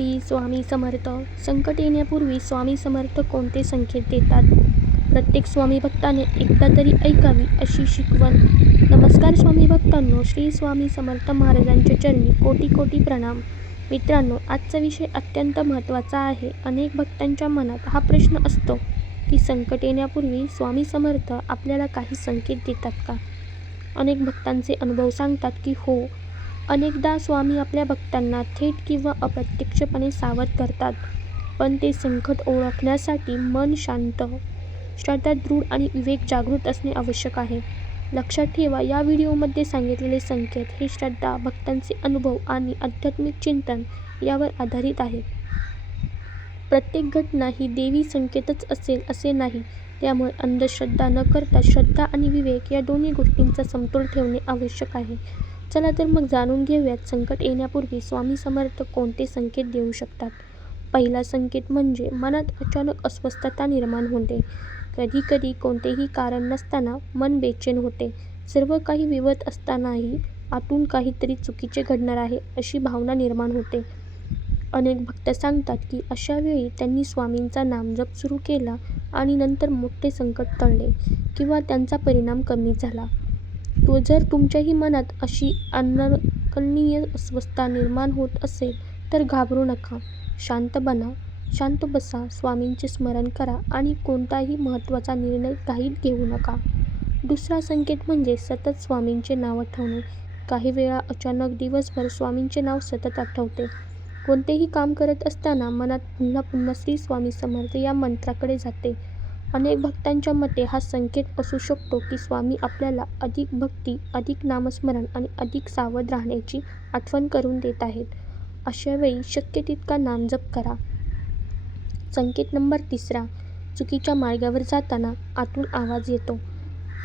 श्री स्वामी समर्थ. संकट येण्यापूर्वी स्वामी समर्थ कोणते संकेत देतात? प्रत्येक स्वामी भक्ताने एकदा तरी ऐकावी अशी शिकवण. नमस्कार स्वामी भक्तांनो, श्री स्वामी समर्थ महाराजांच्या चरणी कोटी कोटी प्रणाम. मित्रांनो, आजचा विषय अत्यंत महत्त्वाचा आहे. अनेक भक्तांच्या मनात हा प्रश्न असतो की संकट येण्यापूर्वी स्वामी समर्थ आपल्याला काही संकेत देतात का? अनेक भक्तांचे अनुभव सांगतात की हो, अनेकदा स्वामी आपल्या भक्तांना थेट किंवा अप्रत्यक्षपणे सावध करतात. पण ते संकट ओळखण्यासाठी मन शांत, श्रद्धा दृढ आणि विवेक जागृत असणे आवश्यक आहे. लक्षात ठेवा, या व्हिडिओमध्ये सांगितलेले संकेत हे श्रद्धा, भक्तांचे अनुभव आणि आध्यात्मिक चिंतन यावर आधारित आहेत. प्रत्येक घटना ही देवी संकेतच असेल असे नाही. त्यामुळे अंधश्रद्धा न करता श्रद्धा आणि विवेक या दोन्ही गोष्टींचा समतोल ठेवणे आवश्यक आहे. चला तर मग जाणून घेऊयात, संकट येण्यापूर्वी स्वामी समर्थ कोणते संकेत देऊ शकतात. पहिला संकेत म्हणजे मनात अचानक अस्वस्थता निर्माण होते. कधी कधी कोणतेही कारण नसताना मन बेचैन होते. सर्व काही व्यवस्थित असतानाही आतून काहीतरी चुकीचे घडणार आहे अशी भावना निर्माण होते. अनेक भक्त सांगतात की अशा वेळी त्यांनी स्वामींचा नामजप सुरू केला आणि नंतर मोठे संकट टळले किंवा त्यांचा परिणाम कमी झाला. जर तुमच्याही मनात अशी अनाकलनीय अस्वस्थता निर्माण होत असेल तर घाबरू नका. शांत बसा, स्वामींचे स्मरण करा आणि कोणताही महत्त्वाचा निर्णय घाईत घेऊ नका. दुसरा संकेत म्हणजे सतत स्वामींचे नाव आठवणे. काही वेळा अचानक दिवसभर स्वामींचे नाव सतत आठवते. कोणतेही काम करत असताना मनात पुन्हा पुन्हा श्री स्वामी समर्थ या मंत्राकडे जाते. अनेक भक्तांच्या मते हा संकेत असू शकतो की स्वामी आपल्याला अधिक भक्ती, अधिक नामस्मरण आणि अधिक सावध राहण्याची आठवण करून देत आहेत. अशा वेळी शक्य तितका नामजप करा. संकेत नंबर तिसरा, चुकीच्या मार्गावर जाताना आतून आवाज येतो.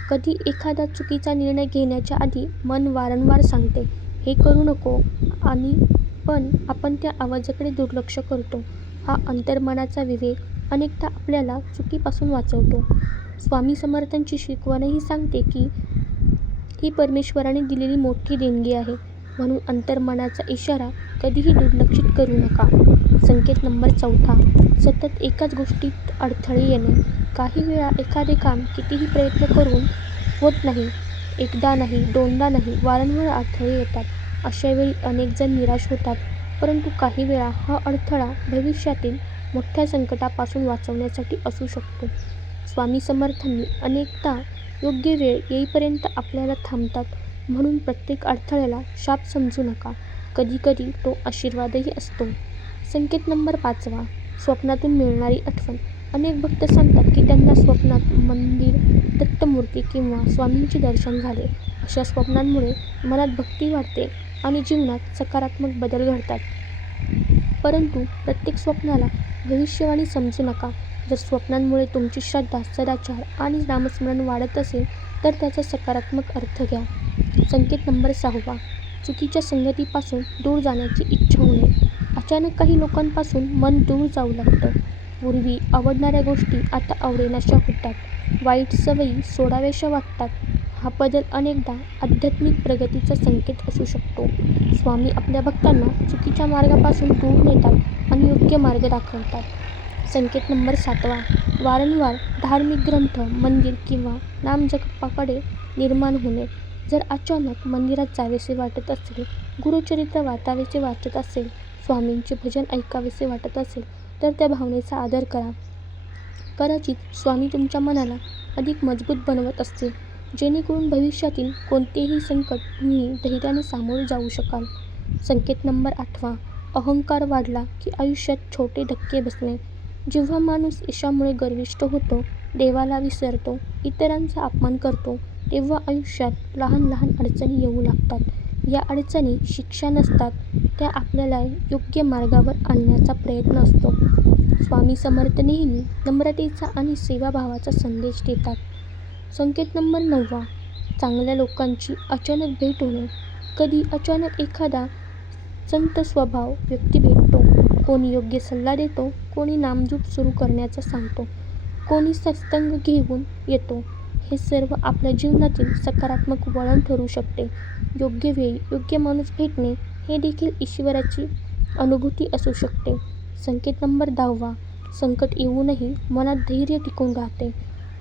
कधी एखादा चुकीचा निर्णय घेण्याच्या आधी मन वारंवार सांगते, हे करू नको, पण आपण त्या आवाजाकडे दुर्लक्ष करतो. हा अंतर्मनाचा विवेक अनेकदा आपल्याला चुकीपासून वाचवतो. स्वामी समर्थांची शिकवणही सांगते की ही परमेश्वराने दिलेली मोठी देणगी आहे, म्हणून अंतर्मनाचा इशारा कधीही दुर्लक्षित करू नका. संकेत नंबर चौथा, सतत एकाच गोष्टीत अडथळे येणे. काही वेळा एखादे काम कितीही प्रयत्न करून होत नाही. एकदा नाही, दोनदा नाही, वारंवार अडथळे येतात. अशा वेळी अनेक जण निराश होतात. परंतु काही वेळा हा अडथळा भविष्यातील मोठ्या संकटापासून वाचवण्यासाठी असू शकतो. स्वामी समर्थांनी अनेकदा योग्य वेळ येईपर्यंत आपल्याला थांबतात. म्हणून प्रत्येक अडथळ्याला शाप समजू नका. कधीकधी तो आशीर्वादही असतो. संकेत नंबर पाचवा, स्वप्नातून मिळणारी आठवण. अनेक भक्त सांगतात की त्यांना स्वप्नात मंदिर, दत्तमूर्ती किंवा स्वामींचे दर्शन झाले. अशा स्वप्नांमुळे मनात भक्ती वाढते आणि जीवनात सकारात्मक बदल घडतात. परंतु प्रत्येक स्वप्नाला भविष्यवाणी समजू नका. जर स्वप्नांमुळे तुमची श्रद्धा, सदाचार आणि नामस्मरण वाढत असेल तर त्याचा सकारात्मक अर्थ घ्या. संकेत नंबर सहावा, चुकीच्या संगतीपासून दूर जाण्याची इच्छा होणे. अचानक काही लोकांपासून मन दूर जाऊ लागतं. पूर्वी आवडणाऱ्या गोष्टी आता आवडेनाशा होतात. वाईट सवयी सोडाव्याशा वाटतात. हा बदल अनेकदा आध्यात्मिक प्रगतीचा संकेत असू शकतो. स्वामी आपल्या भक्तांना चुकीच्या मार्गापासून दूर नेतात आणि योग्य मार्ग दाखवतात. संकेत नंबर सातवा, वारंवार धार्मिक ग्रंथ, मंदिर किंवा नामजपाकडे निर्माण होणे. जर अचानक मंदिरात जावेसे वाटत असेल, गुरुचरित्र वाचावेसे वाटत असेल, स्वामींचे भजन ऐकावेसे वाटत असेल तर त्या भावनेचा आदर करा. कदाचित स्वामी तुमच्या मनाला अधिक मजबूत बनवत असतील, जेणेकरून भविष्यातील कोणतेही संकट तुम्ही धैर्याने सामोरे जाऊ शकाल. संकेत नंबर आठवा, अहंकार वाढला की आयुष्यात छोटे धक्के बसणे. जेव्हा माणूस यशामुळे गर्विष्ठ होतो, देवाला विसरतो, इतरांचा अपमान करतो, तेव्हा आयुष्यात लहान लहान अडचणी येऊ लागतात. या अडचणी शिक्षा नसतात, त्या आपल्याला योग्य मार्गावर आणण्याचा प्रयत्न असतो. स्वामी समर्थ नेहमी नम्रतेचा आणि सेवाभावाचा संदेश देतात. संकेत नंबर नववा, चांगल्या लोकांची अचानक भेट होणे. कधी अचानक एखादा संत स्वभाव व्यक्ती भेटतो. कोणी योग्य सल्ला देतो, कोणी नामजप सुरू करण्याचा सांगतो, कोणी सत्संग घेऊन येतो. हे सर्व आपल्या जीवनातील सकारात्मक वळण ठरू शकते. योग्य वेळी योग्य माणूस भेटणे हे देखील ईश्वराची अनुभूती असू शकते. संकेत नंबर 10, संकट येऊनही मनात धैर्य टिकून राहते.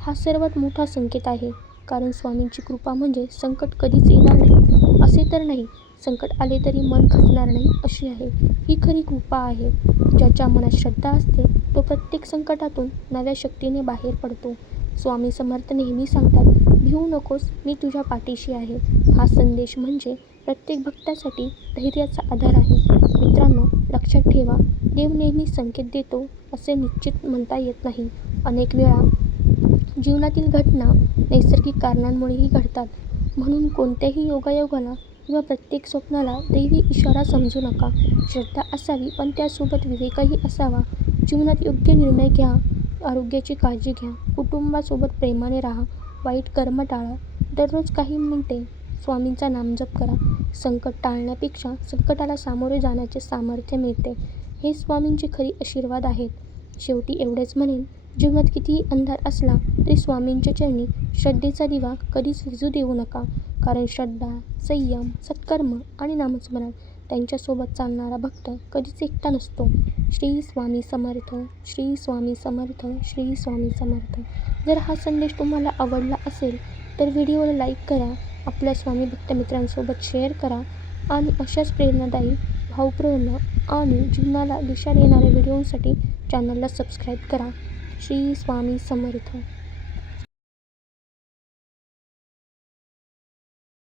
हा सर्वात मोठा संकेत आहे, कारण स्वामींची कृपा म्हणजे संकट कधीच येणार नाही असे तर नाही, संकट आले तरी मन खचणार नाही अशी आहे. ही खरी कृपा आहे. ज्याच्या मनात श्रद्धा असते तो प्रत्येक संकटातून नव्या शक्तीने बाहेर पडतो. स्वामी समर्थ नेहमी सांगतात, भिवू नकोस, मी तुझ्या पाठीशी आहे. हा संदेश म्हणजे प्रत्येक भक्तासाठी धैर्याचा आधार आहे. मित्रांनो, लक्षात ठेवा, देव नेहमी संकेत देतो असे निश्चित म्हणता येत नाही. अनेक वेळा जीवनातील घटना नैसर्गिक कारणांमुळेही घडतात. म्हणून कोणत्याही योगायोगाला किंवा प्रत्येक स्वप्नाला दैवी इशारा समजू नका. श्रद्धा असावी, पण त्यासोबत विवेकही असावा. जीवनात योग्य निर्णय घ्या, आरोग्याची काळजी घ्या, कुटुंबासोबत प्रेमाने राहा, वाईट कर्म टाळा, दररोज काही मिनिटे स्वामींचा नामजप करा. संकट टाळण्यापेक्षा संकटाला सामोरे जाण्याचे सामर्थ्य मिळते. हे स्वामींचे खरे आशीर्वाद आहेत. शेवटी एवढेच म्हणेन, जीवनात कितीही अंधार असला तरी स्वामींच्या चरणी श्रद्धेचा दिवा कधीच विझू देऊ नका. कारण श्रद्धा, संयम, सत्कर्म आणि नामस्मरण त्यांच्यासोबत चालणारा भक्त कधीच एकटा नसतो. श्री स्वामी समर्थ. श्री स्वामी समर्थ. श्री स्वामी समर्थ. जर हा संदेश तुम्हाला आवडला असेल तर व्हिडिओला लाईक करा, आपल्या स्वामी भक्त मित्रांसोबत शेअर करा आणि अशाच प्रेरणादायी, भावपूर्ण आणि जीवनाला दिशा देणाऱ्या व्हिडिओसाठी चॅनलला सबस्क्राईब करा. श्री स्वामी समर्थ.